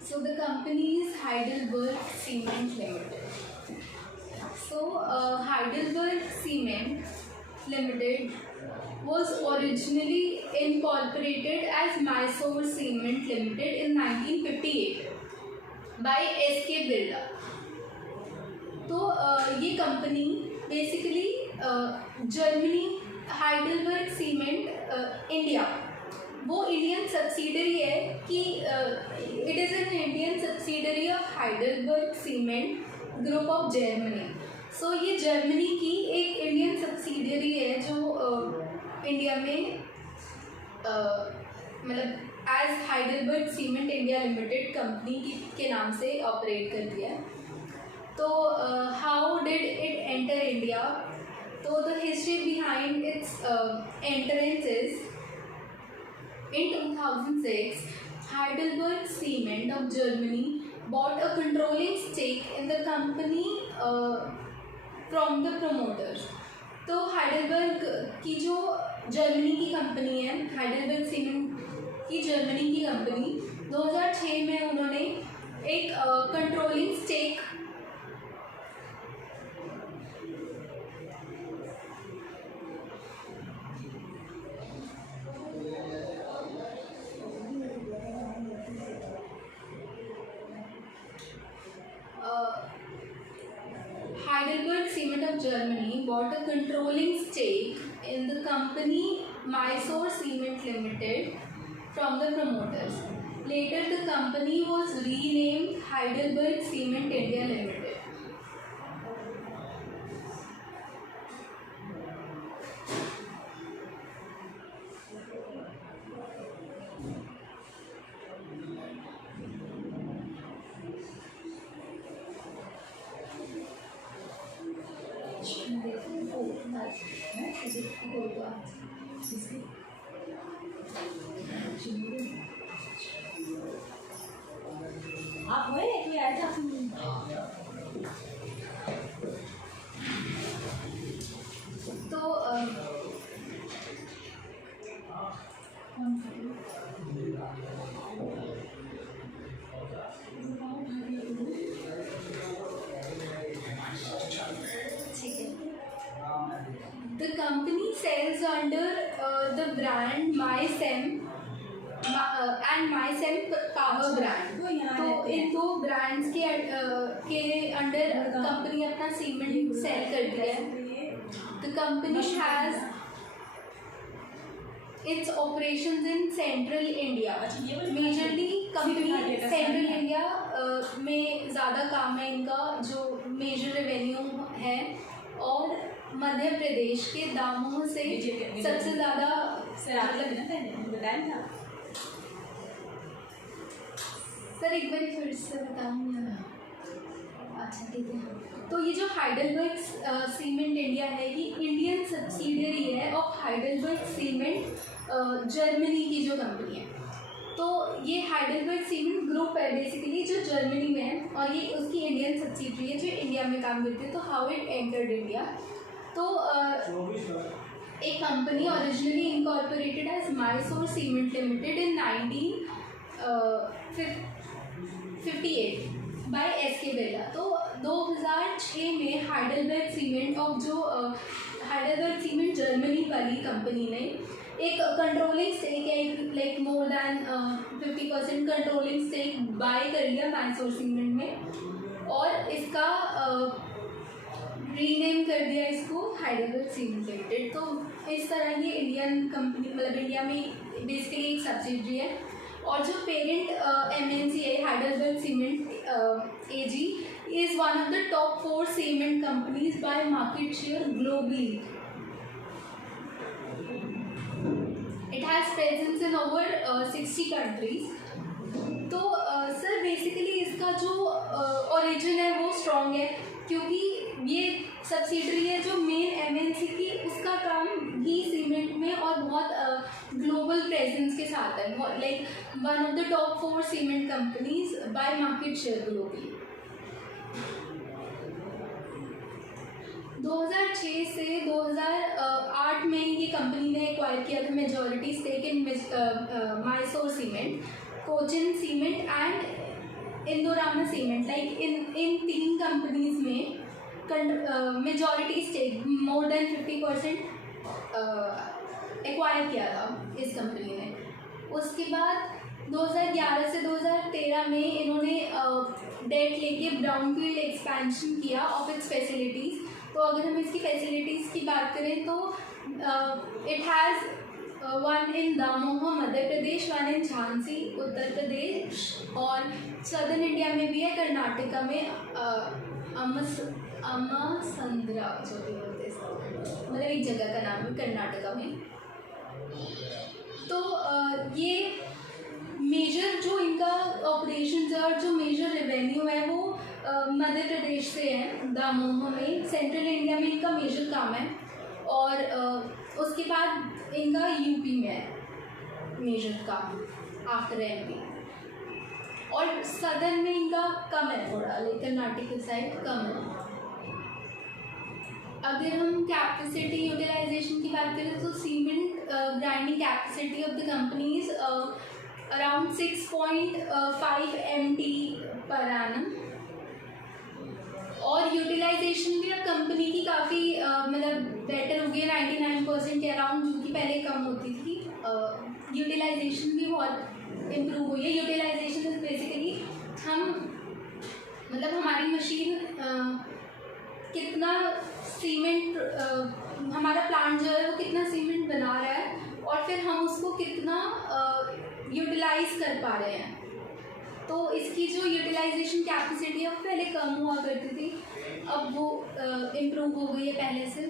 So the company is Heidelberg Cement Limited. So Heidelberg Cement Limited was originally incorporated as Mysore Cement Limited in 1958 by S.K. Birla. तो ये कंपनी basically Germany Heidelberg cement India वो Indian subsidiary है कि it is an Indian subsidiary of Heidelberg cement group of Germany. So ये Germany की एक Indian subsidiary है जो इंडिया में मतलब as Heidelberg cement India limited company के नाम से ऑपरेट करती है. तो how did it enter India? तो the history behind its entrance is in 2006, Heidelberg Cement of Germany bought a controlling stake in the company from the promoters. तो Heidelberg की जो जर्मनी की कंपनी है, हाइडलबर्ग सीमेंट की Germany की company 2006 में उन्होंने एक controlling stake Heidelberg Cement of Germany bought a controlling stake in the company Mysore Cement Limited from the promoters. Later, the company was renamed Heidelberg Cement India Limited. आप हुए कि ऐसा तो the company sells under the brand MySem and MySem Power brand. तो इन दो brands के under company अपना cement cell करती है. The company has its operations in Central India. Majorly company central India में ज़्यादा काम है इनका, जो मेजर रेवेन्यू है, और मध्य प्रदेश के दामोह से सबसे ज़्यादा सर एक बार फिर से बताऊँ. अच्छा ठीक है. तो ये जो हाइडलबर्ग सीमेंट इंडिया है ये इंडियन सब्सिडरी है ऑफ हाइडलबर्ग सीमेंट जर्मनी की जो कंपनी है. तो ये हाइडलबर्ग सीमेंट ग्रुप है बेसिकली जो जर्मनी में है, और ये उसकी इंडियन सब्सिडरी है जो इंडिया में काम करती है. तो हाउ इट एंटर्ड इंडिया? तो एक कंपनी originally incorporated as Mysore cement limited in 1958 by S.K. Birla. तो 2006 में हाइडलबर्ग सीमेंट ऑफ जो हाइडलबर्ग सीमेंट जर्मनी वाली कंपनी ने एक कंट्रोलिंग स्टेक है, like more than 50% controlling stake buy कर लिया माइसोर सीमेंट में, और इसका रीनेम कर दिया इसको हाइडलबर्ग सीमेंट लिमिटेड. तो इस तरह ये इंडियन कंपनी मतलब इंडिया में बेसिकली एक सब्सिडरी है. और जो पेरेंट MNC है Heidelberg cement AG is one of the top 4 cement companies by market share globally. It has presence in over 60 countries. तो सर बेसिकली इसका जो ओरिजिन है वो स्ट्रॉन्ग है, क्योंकि ये सब्सिडरी है जो मेन MNC की उसका काम भी सीमेंट में और बहुत ग्लोबल प्रेजेंस के साथ है, like one of the top 4 cement companies by market share globally. 2006 से 2008 में ये कंपनी ने एक्वायर किया था majority stake in Mysore cement. Cochin cement and Indorama cement, like in 3 companies में majority stake more than 50% acquire किया था इस कंपनी ने। उसके बाद 2011 से 2013 में इन्होंने डेट लेके ब्राउनफील्ड एक्सपेंशन किया ऑफ इट्स फैसिलिटीज़। तो अगर हम इसकी फैसिलिटीज़ की बात करें तो it has one in Damoh Madhya Pradesh, one in Jhansi Uttar Pradesh, और सदर्न इंडिया में भी है, कर्नाटका में अमसंद्रा जो भी बोलते हैं, मतलब एक जगह का नाम है कर्नाटका में। तो ये मेजर जो इनका ऑपरेशंस है और जो मेजर रेवेन्यू है वो मध्य प्रदेश से है, दामोह में। सेंट्रल इंडिया में इनका मेजर काम है, और उसके बाद इनका यूपी में है मेजर काम आफ्टर एमपी, और सदर्न में इनका कम है थोड़ा, लेकिन कर्नाटक की साइड कम है। अगर हम कैपेसिटी यूटिलाइजेशन की बात करें तो cement grinding capacity of the companies around 6.5 MT per annum, और यूटिलाइजेशन भी अब कंपनी की काफ़ी मतलब बेटर हो गई, 99% के अराउंड, जो कि पहले कम होती थी। यूटिलाइजेशन भी बहुत इम्प्रूव हुई है। यूटिलाइजेशन इज बेसिकली हम मतलब हमारी मशीन कितना सीमेंट हमारा प्लांट जो है वो कितना सीमेंट बना रहा है, और फिर हम उसको कितना यूटिलाइज कर पा रहे हैं। तो इसकी जो यूटिलाइजेशन कैपेसिटी है वो पहले कम हुआ करती थी, अब वो इम्प्रूव हो गई है पहले से।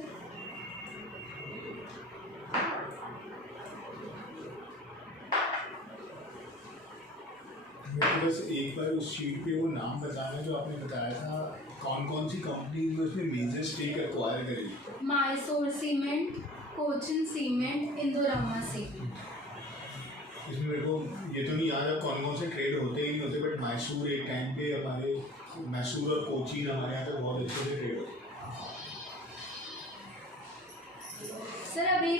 बस एक बार उस शीट पे वो नाम बताना जो आपने बताया था, कौन कौन सी कंपनी में उसमें मेजर स्टेक एक्वायर करेगी। Mysore cement, Cochin cement, Indorama cement. इसमें मेरे को ये तो नहीं याद है कौन कौन से ट्रेड होते ही नहीं होते, बट मैसूर एक टाइम पे हमारे मैसूर और कोचीन हमारे यहाँ पे बहुत अच्छे से ट्रेड होते। सर अभी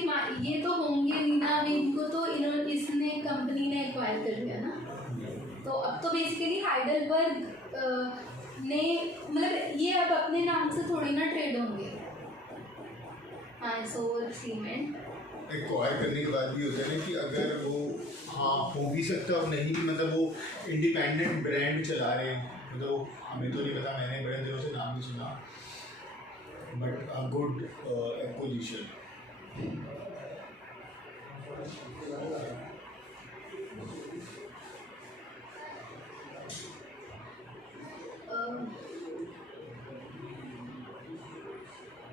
ये तो होंगे नहीं ना, अभी इनको तो इसने कंपनी ने एक्वायर कर दिया ना, तो अब तो बेसिकली हाइडलबर्ग ने मतलब ये अब अपने नाम से थोड़ी ना ट्रेड होंगे। मैसूर सीमेंट एक्वायर करने के बाद भी होता है ना कि अगर वो हाँ हो भी सकता है और नहीं भी, मतलब वो इंडिपेंडेंट ब्रांड चला रहे हैं, मतलब हमें तो नहीं पता, मैंने बड़े दिनों से नाम नहीं सुना, but a good acquisition.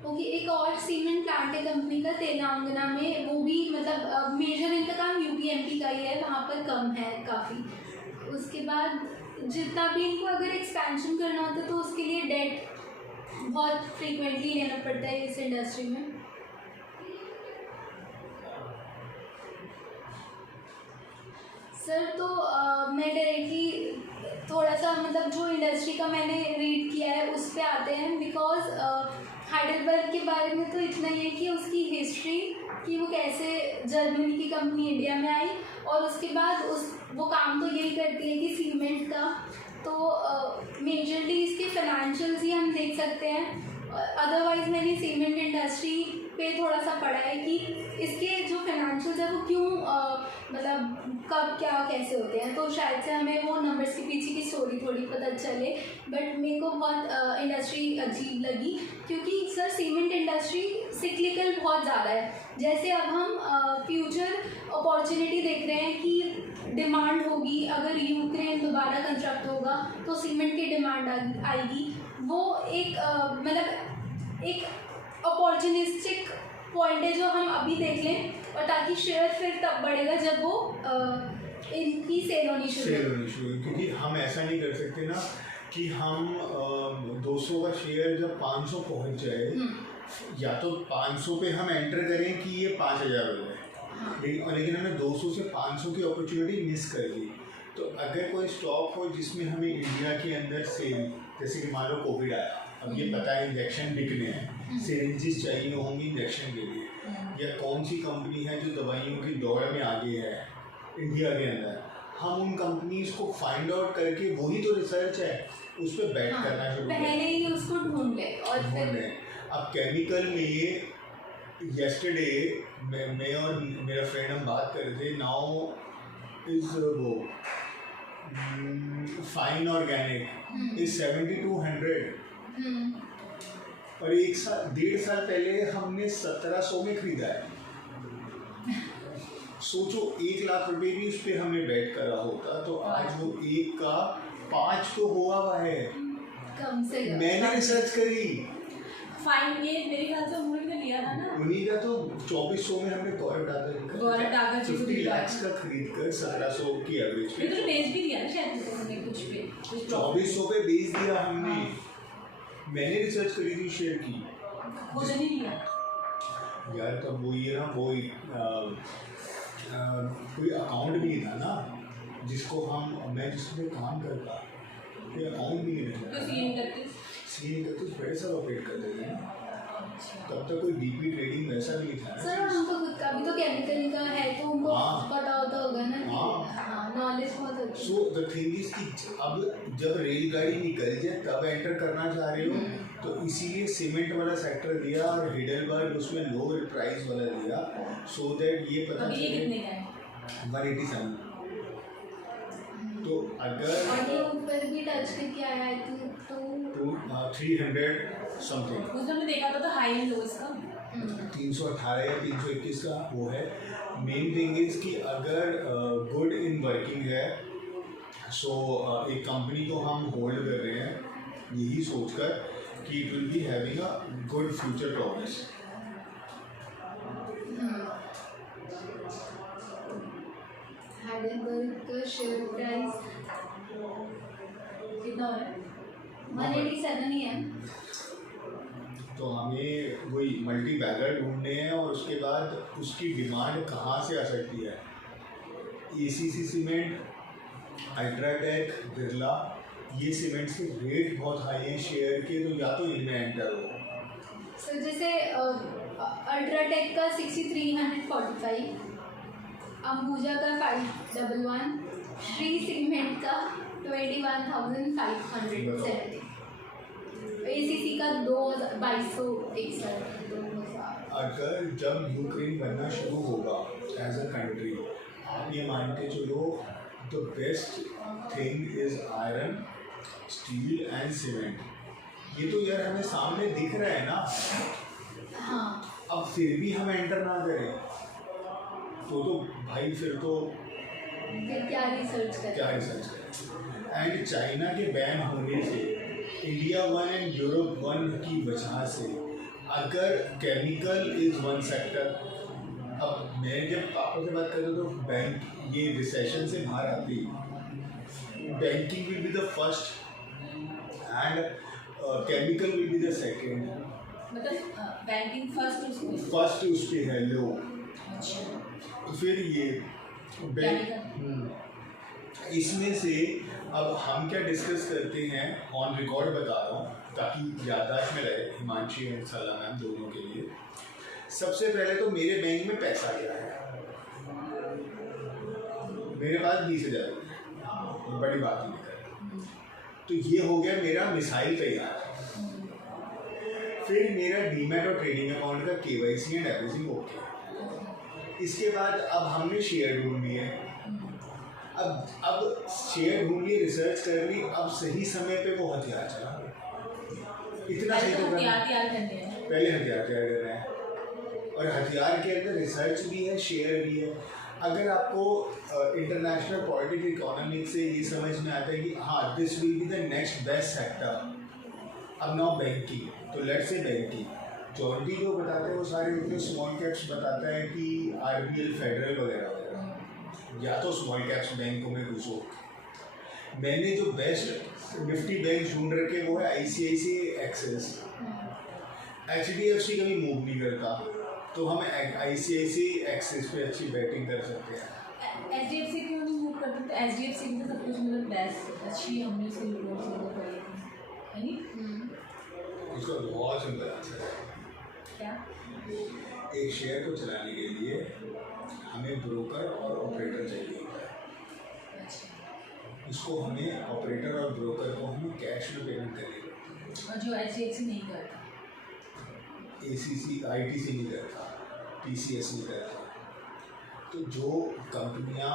Okay, एक और सीमेंट प्लांट है कंपनी का तेलंगाना में, वो भी मतलब मेजर इनका काम यूपीएमपी का ही है, वहाँ पर कम है काफ़ी। उसके बाद जितना भी इनको अगर एक्सपेंशन करना होता है तो उसके लिए डेट बहुत फ्रीक्वेंटली लेना पड़ता है इस इंडस्ट्री में। सर तो मैं डायरेक्टली थोड़ा सा मतलब जो इंडस्ट्री का मैंने रीड किया है उस पर आते हैं, बिकॉज हाइडलबर्ग के बारे में तो इतना ही है कि उसकी हिस्ट्री, कि वो कैसे जर्मनी की कंपनी इंडिया में आई, और उसके बाद वो काम तो यही करती है कि सीमेंट का, तो मेजरली इसके फाइनेंशियल्स ही हम देख सकते हैं। अदरवाइज मैंने सीमेंट इंडस्ट्री पे थोड़ा सा पढ़ा है कि इसके जो फाइनेंशियल्स है वो क्यों मतलब कब क्या कैसे होते हैं, तो शायद से हमें वो नंबर्स के पीछे की स्टोरी थोड़ी पता चले। बट मेरे को बहुत इंडस्ट्री अजीब लगी, क्योंकि सर सीमेंट इंडस्ट्री सिक्लिकल बहुत ज़्यादा है। जैसे अब हम फ्यूचर अपॉर्चुनिटी देख रहे हैं कि डिमांड होगी, अगर यूक्रेन दोबारा कंस्ट्रक्ट होगा तो सीमेंट की डिमांड आएगी। वो एक मतलब एक अपॉर्चुनिस्टिक पॉइंट है जो हम अभी देख लें, और ताकि शेयर फिर तब बढ़ेगा जब वो इनकी सेल होनी शुरू, क्योंकि हम ऐसा नहीं कर सकते ना कि हम 200 का शेयर जब 500 पहुंच जाए, या तो 500 पे हम एंटर करें कि ये 5000 हो जाए, लेकिन हमने 200 से 500 की अपॉर्चुनिटी मिस कर दी। तो अगर कोई स्टॉक हो जिसमें हमें इंडिया के अंदर सेल, जैसे कि मान लो कोविड आया, अब ये पता है इंजेक्शन बिकने हैं, सिरिंजेस चाहिए होंगी इंजेक्शन के लिए, या कौन सी कंपनी है जो दवाइयों की दौड़ में आगे है इंडिया के अंदर, हम उन कंपनीज को फाइंड आउट करके, वही तो रिसर्च है, उस पर बैट करना शुरू करें, पहले ही उसको ढूंढ ले और ढूंढ फिर लें। अब केमिकल में येस्टरडे मैं और मेरा फ्रेंड हम बात कर रहे थे, नाउ इज वो फाइन ऑर्गेनिक इज 7200 और 1.5 साल पहले हमने 1700 में खरीदा है। सोचो 1 लाख रुपए भी उस पर हमने बेट करा होता तो आज वो 1 का 5 तो हुआ हुआ है। कम से कम मैंने रिसर्च करी, फाइन ये मेरे ख्याल से उन्होंने भी लिया था ना, उन्हीं का तो 2400 में हमने गौरव डागर 50 लाख का खरीद कर 1700 की एवरेज ये तो बेच भी दिया ना शायद उन्होंने कुछ पे, कुछ 2400 पे बेच दिया हमने। मैंने रिसर्च करी थी शेयर की, खुद नहीं लिया यार तब वो ये ना वो कोई अकाउंट भी था ना जिसको मैं जिसमें काम करता, कोई अकाउंट भी नहीं तो था, सीन करते बड़े सब ऑपरेट करते थे ना, तब तक कोई डीपी ट्रेडिंग वैसा भी नहीं था सर। हमको खुद का भी तो केमिकल का है तो उनको हाँ। पता होता होगा ना कि हाँ। नॉलेज बहुत होती है। सो द थिंग इज कि अब जब रेलगाड़ी निकल जाए तब एंटर करना चाह रहे हो तो इसीलिए सीमेंट वाला सेक्टर दिया और हिडलबर्ग उसमें लो प्राइस वाला दिया, सो दैट ये पता अभी ये चले कितने का है 187। तो अगर और ये ऊपर भी टच करके आया है तो 300 समथिंग, उसमें हमने देखा था तो हाई एंड लो इसका 318 या 321 का वो है। मेन थिंग इज कि अगर गुड इन वर्किंग है सो एक कंपनी को हम होल्ड कर रहे हैं यही सोचकर कि it will be having a good future promise. Heidelberg का शेयर प्राइस कितना हो रहा है 187 ही है। तो हमें वही मल्टी बैगर ढूंढने हैं और उसके बाद उसकी डिमांड कहाँ से आ सकती है। एसीसी सीमेंट, अल्ट्राटेक, बिरला, ये सीमेंट के रेट बहुत हाई हैं शेयर के, तो या तो इनमें एंटर हो। सर जैसे अल्ट्राटेक का 6345, अंबुजा का 511, श्री सीमेंट का 21,570, एसीसी का 2261। अगर जब यूक्रेन बनना शुरू होगा एज अ कंट्री, आप ये मान के चलो the best thing is iron, steel and cement. ये तो यार हमें सामने दिख रहा है ना। हाँ, अब फिर भी हम एंटर ना करें तो भाई फिर तो फिर क्या रिसर्च करें। क्या रिसर्च करें। एंड चाइना के बैन होने से, इंडिया 1 एंड यूरोप 1 की वजह से, अगर केमिकल इज वन सेक्टर, अब मैं जब पापा से बात करता तो बैंक ये रिसेशन से बाहर आती, banking will be the first and chemical will be the second. मतलब बैंकिंग फर्स्ट फर्स्ट उस पर है लो, अच्छा फिर ये इसमें से अब हम क्या डिस्कस करते हैं, ऑन रिकॉर्ड बता रहा हूँ ताकि याददाश्त में रहे हिमांशी और सला मैम दोनों के लिए। सबसे पहले तो मेरे बैंक में पैसा क्या है, मेरे पास 20,000 रुपये, बड़ी बात ही नहीं कर, तो ये हो गया मेरा मिसाइल तैयार। फिर मेरा डीमैट और ट्रेडिंग अकाउंट का KYC एंड एवरीथिंग ओके। इसके बाद अब हमने शेयर ढूंढ लिए, अब शेयर ढूंढ लिए, रिसर्च कर ली, अब सही समय पे वो हथियार चला, इतना सही तो तैयार करने हैं पहले हथियार तैयार कर रहे हैं, और हथियार के अंदर रिसर्च भी है, शेयर भी है। अगर आपको इंटरनेशनल पॉलिटिकल इकोनॉमिक्स से ये समझ में आता है कि हाँ this will be the next best sector, अब नाउ बैंकिंग, तो लेट्स से बैंकिंग, जॉर्डी जो बताते हैं वो सारे उतने स्मॉल कैप्स बताता है कि RBL, फेडरल वगैरह वगैरह, या तो स्मॉल कैप्स बैंकों में घुसो। मैंने जो बेस्ट निफ्टी बैंक ढूंढ रखे वो है ICICI, एक्सिस, HDFC कभी मूव नहीं करता, तो हम ICICI एक्सिस पे अच्छी बैटिंग कर सकते हैं। HDFC क्यों नहीं मूव करते, तो HDFC में सब कुछ मतलब बेस्ट अच्छी हमने से है नहीं। इसका बहुत सिंपल आंसर है, क्या एक शेयर को चलाने के लिए हमें ब्रोकर और ऑपरेटर चाहिए होता है। उसको हमें ऑपरेटर और ब्रोकर को हमें कैश में पेमेंट करेगा। और जो HDFC नहीं करता, ACC ITC नहीं करता, TCS नहीं करता। तो जो कंपनियां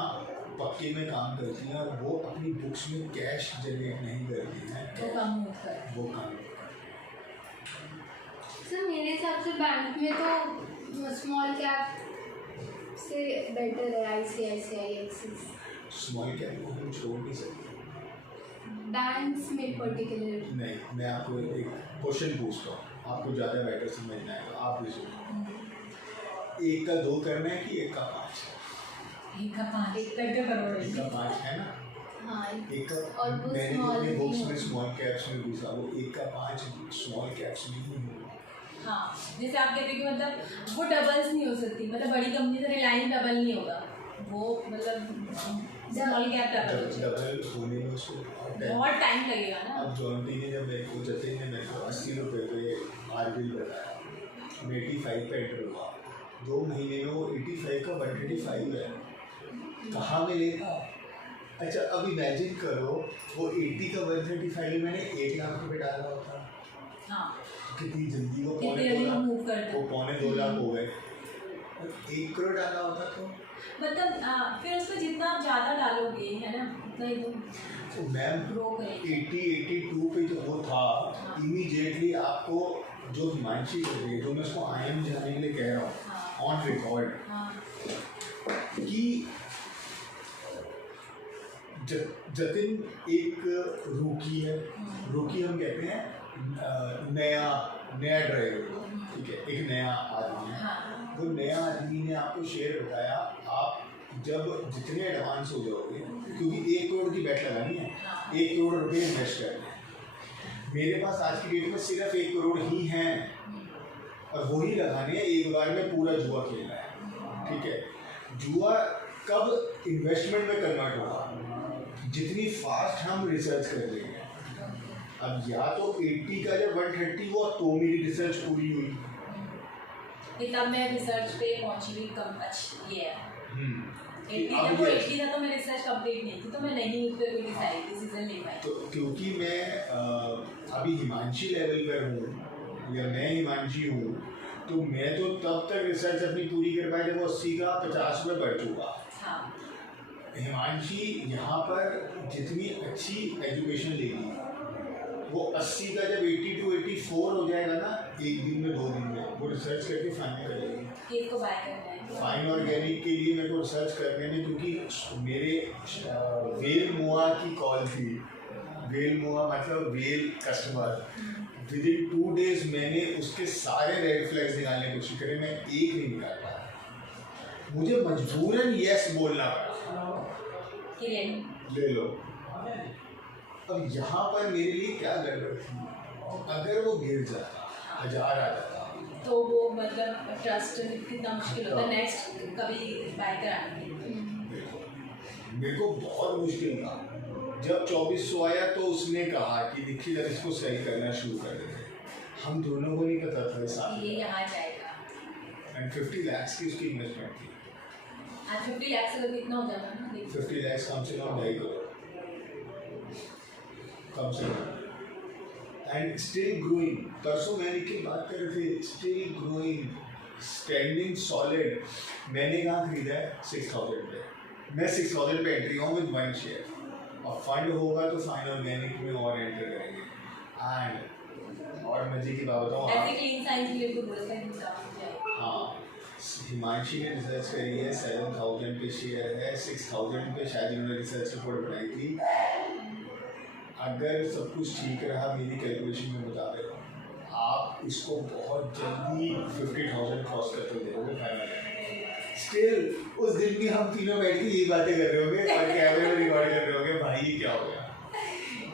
पक्के में काम करती हैं और वो अपनी बुक्स में कैश जनरेट नहीं करती हैं, वो कम होता है। वो काम सर मेरे हिसाब से बैंक में तो स्मॉल कैप से बेटर है ICICI एक्सिस। स्मॉल कैप को हम छोड़ नहीं सकते। बैंक्स में पर्टिकुलर नहीं, मैं आपको एक क्वेश्चन पूछता हूँ, आपको ज़्यादा बेटर समझ में आएगा, आप भी सुनो। 1 का 2 करना है कि 1 का 5? 1 का 5, 1 करोड़ 1 का 5 है ना। हाँ 1 और का वो मैंने small अपने भी बुक्स में होता है। स्मॉल कैप्स में घुसा, वो 1 का 5 स्मॉल कैप्स में ही होगा। हाँ, जैसे आप कहते हैं कि मतलब वो डबल्स नहीं हो सकती, मतलब बड़ी कंपनी से रिलायंस डबल नहीं होगा, वो मतलब स्मॉल कैप डबल हो जाएगा। डबल होने में उसको बहुत टाइम लगेगा ना। अब जॉन्टी ने जब मेरे को जतिन ने मेरे को 80 रुपये पे आरबिल बताया, मैं 85 पे एंटर हुआ, 2 महीने में वो 85 का 135 है। कहाँ मिलेगा? अच्छा अब इमेजिन करो वो 80 का 135 मैंने 1 लाख रुपये डाला होता, हाँ, कितनी जल्दी वो कितनी जल्दी हम मूव करते वो हैं। 2.25 लाख हो गए। 1 करोड़ डाला होता तो मतलब फिर उसमें जितना आप ज़्यादा डालोगे है ना, उतना एकदम तो मैम ग्रो करेगी। 82 पे जो वो था, इमीडिएटली आपको जो हिमांशी कर रही है, जो मैं उसको IM जाने के लिए कह रहा हूँ ऑन रिकॉर्ड, हाँ, कि जतिन एक रूकी है, रूकी हम कहते हैं नया ड्राइवर, ठीक है, एक नया आदमी है। हाँ, वो नया आदमी ने आपको शेयर बताया, आप जब जितने एडवांस हो जाओगे, क्योंकि 1 करोड़ की बेट लगानी है, 1 करोड़ रुपये इन्वेस्ट करने हैं, मेरे पास आज की डेट में सिर्फ 1 करोड़ ही हैं और वही लगाने हैं, एक बार में पूरा जुआ खेलना है, ठीक है। जुआ कब इन्वेस्टमेंट में कन्वर्ट होगा? जितनी फास्ट हम रिसर्च कर लेंगे। अब या तो 80 का जब 130 हुआ तो मेरी रिसर्च पूरी हुई, कि तब मैं रिसर्च पे पहुंची हुई कम अच्छी ये है। 80 अब जब वो ये- 80 था तो मैं रिसर्च कंप्लीट नहीं थी, तो मैं नहीं उस पर कोई डिसीजन ले पाई। तो क्योंकि मैं अभी हिमांशी लेवल पर हूँ या मैं हिमांशी हूँ, तो मैं तो तब तक रिसर्च अपनी पूरी कर पाया जब वो 80 का 50 में बढ़ चुका। हाँ, हिमांशी यहाँ पर जितनी अच्छी एजुकेशन लेगी, वो 80 का जब 80 to 84 हो जाएगा ना, 1 दिन में 2 दिन में वो रिसर्च करके फाइनल करेगी। खेत को बाय करना है। फाइन ऑर्गेनिक के लिए मेरे को रिसर्च करने में, क्योंकि मेरे वेल मुआ की कॉल थी, वेल मुआ मतलब well customer, with in 2 days मैंने उसके सारे रेड फ्लैग्स निकालने की कोशिश करी, मैं एक नहीं निकाल पाया, मुझे मजबूरन यस बोलना पड़ा कि ले लो। अब यहाँ पर मेरे लिए क्या गड़बड़ थी, अगर वो गिर जाता, 1000 आ जाता, तो वो मतलब ट्रस्ट कितना मुश्किल होता है नेक्स्ट कभी बाय कराने के लिए। मेरे को बहुत मुश्किल था। जब 2400 आया तो उसने कहा कि देखिए जब इसको सही करना शुरू कर देते, हम दोनों को नहीं पता था साथ, ये यहाँ जाएगा। एंड 50 लाख की उसकी इन्वेस्टमेंट थी। आज 50 लाख से तो कितना हो जाता है ना, देखिए। 50 लाख कम से कम 2.5 करोड़ कम से कम, एंड स्टिल ग्रोइंग। परसों मैंने की बात कर रहे थे, स्टिल ग्रोइंग, स्टैंडिंग सॉलिड। मैंने कहाँ खरीदा है? 6000 पे। मैं 6000 पे एंट्री हूँ विद 1 शेयर, और फंड होगा तो फाइन ऑर्गेनिक में और एंटर करेंगे। एंड और मजे की बात बताऊँ, ऐसे क्लीन साइंस के लिए तो बोलता है कि काम जाए। हाँ, हिमांशी ने रिसर्च करी है, 7000 पे शेयर है, 6000 पे शायद इन्होंने रिसर्च रिपोर्ट बनाई थी। अगर सब कुछ ठीक रहा मेरी कैलकुलेशन के मुताबिक, आप इसको बहुत जल्दी 50,000 क्रॉस करके देखोगे फाइनल। स्टिल उस दिन भी हम तीनों बैठ के यही बातें कर रहे होंगे और कैमरे में रिकॉर्ड कर रहे होंगे, भाई ये क्या हो गया।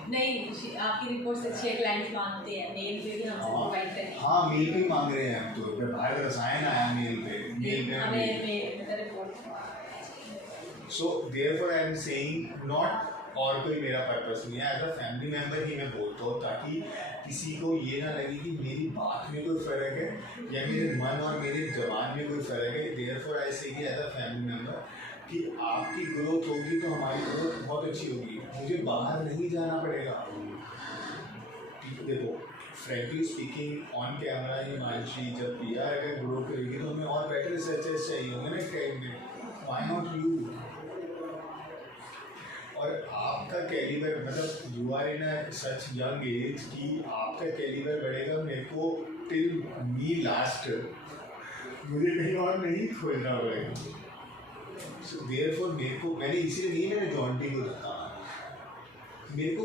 नहीं, आपकी रिपोर्ट से 6 क्लाइंट्स मांगते हैं, मेल पे भी हमसे प्रोवाइड करें। हाँ, मेल पे मांग रहे हैं हम तो, जब भारत रसायन आया मेल पे हमें report. So therefore I am saying not, और कोई मेरा पर्पस नहीं है, एज अ फैमिली मेम्बर ही मैं बोलता हूँ, ताकि किसी को ये ना लगे कि मेरी बात में कोई फ़र्क है या मेरे मन और मेरे जबान में कोई फ़र्क है। देयरफॉर आई से कि एज अ फैमिली मेम्बर कि आपकी ग्रोथ होगी तो हमारी ग्रोथ बहुत अच्छी होगी, मुझे बाहर नहीं जाना पड़ेगा। देखो फ्रेंकली स्पीकिंग ऑन कैमरा ही मानसी जब पी आर अगर ग्रो करेगी तो हमें और बेटर रिसर्चर्स चाहिए होंगे ना टाइम में, व्हाई नॉट यू। और आपका कैलिबर मतलब you are in a such young age कि आपका कैलिबर बढ़ेगा, मेरे को टिल मी लास्ट मुझे कहीं और नहीं खोजना पड़ेगा। सो देयरफॉर मेरे को मैंने इसीलिए नहीं मैंने जॉन्टी को रखा, मेरे को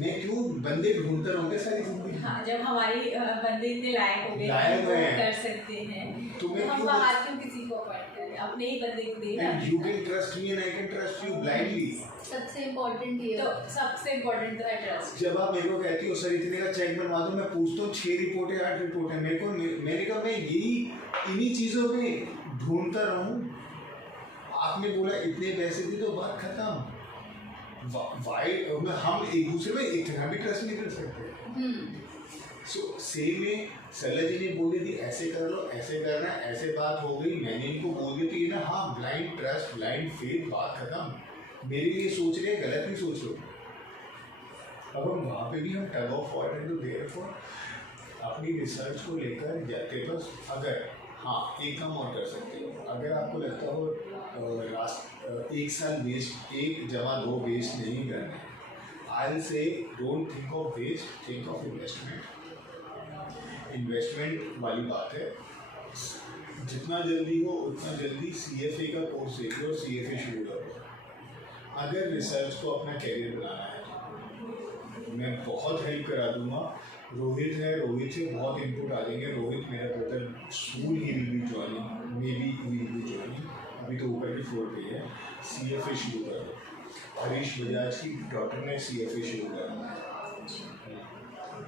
मैं क्यों बंदे ढूंढता रहूँगा सारी जिंदगी। हाँ, जब हमारी बंदे इतने लायक हो गए लायक कि वो हैं। कर सकते हैं तो मैं हम क्यों बाहर क्यों किसी को अपॉइंट करें, अपने ही बंदे को देना। And you can trust me and I can trust you blindly। सबसे इम्पोर्टेंट ये तो सबसे इम्पोर्टेंट तो है ट्रस्ट। जब आप मेरे को कहती हो सर इतने का चेक बनवा दो, मैं पूछता हूँ 6 रिपोर्ट है 8 रिपोर्ट है, मेरे को मैं यही इन्हीं चीज़ों में ढूंढता रहूँ। आपने बोला इतने पैसे दी तो बात खत्म। वाई हम एक दूसरे में इतना भी ट्रस्ट नहीं कर सकते। सो सेम में सरला जी ने बोली थी ऐसे कर लो, ऐसे करना, ऐसे बात हो गई, मैंने इनको बोल दी थी ना, हाँ ब्लाइंड ट्रस्ट ब्लाइंड फेथ, बात खत्म। मेरे लिए सोच रहे हैं, गलत नहीं सोच लो। अब हम वहाँ पे भी हम tug of war and therefore अपनी रिसर्च को लेकर जाते बस। अगर हाँ एक काम और कर सकते हो, अगर आपको लगता हो लास्ट 1 साल वेस्ट 1 जमा 2 वेस्ट नहीं करना, I will say don't think of waste, think of investment. Investment वाली बात है, जितना जल्दी हो उतना जल्दी CFA का कोर्स सीख लो, CFA शुरू करो। अगर रिसर्च को अपना कैरियर बनाना है मैं बहुत हेल्प करा दूंगा। रोहित है, रोहित से बहुत इनपुट आ जाएंगे। रोहित मेरा brother school he will be joining, may be will be joining, अभी तो ऊपर के फ्लोर पे है। CFA शुरू करो। हरीश बजाज की डॉटर ने CFA शुरू करा,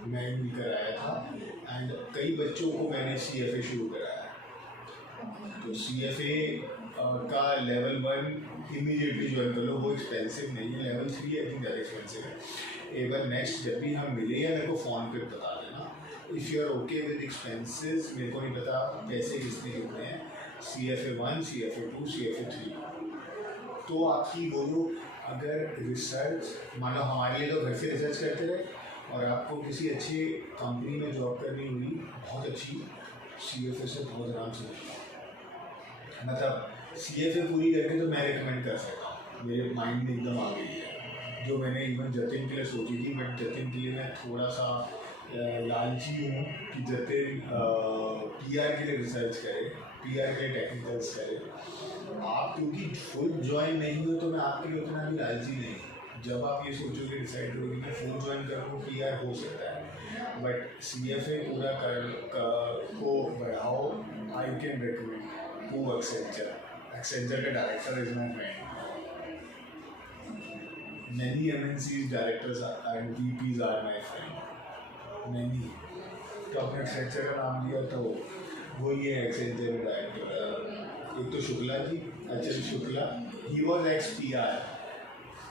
मैं भी कराया था एंड कई बच्चों को मैंने CFA शुरू कराया। तो CFA का लेवल 1 इमीडिएटली ज्वाइन कर लो, वो एक्सपेंसिव नहीं है। लेवल 3 आई थिंक ज़्यादा एक्सपेंसिव है। एक बार नेक्स्ट जब भी हम मिले या मेरे को फ़ोन पे बता देना, if you are okay with expenses. मेरे को नहीं पता पैसे कितने कितने हैं। CFA 1, CFA 2, CFA 3। तो आपकी बोलो अगर रिसर्च मानो हमारे लिए तो घर से रिसर्च करते रहे और आपको किसी अच्छी कंपनी में जॉब करनी हुई बहुत अच्छी, CFA से बहुत आराम से मतलब CFA पूरी करके तो मैं रिकमेंड कर सकता हूँ, मेरे माइंड में एकदम आ गई है जो मैंने इवन जतिन के लिए सोची थी। बट जतिन के लिए मैं थोड़ा सा लालची हूँ कि जतिन PR के लिए रिसर्च करे, PR के लिए टेक्निकल्स करे। आप क्योंकि खुद ज्वाइन नहीं हो तो मैं आपके लिए उतना भी लालची नहीं। जब आप ये सोचोगे डिसाइड करोगे कि खुद ज्वाइन करो, PR हो सकता है, बट CFA पूरा को बढ़ाओ। I can recommend to Accenture का director is my friend. Many MNCs directors and VPs are my friend। Many तो अपने एक्सेंचर का नाम लिया तो वो ये एक्सेंचर डायरेक्टर एक तो शुक्ला जी, अचल Shukla, he was ex-PR।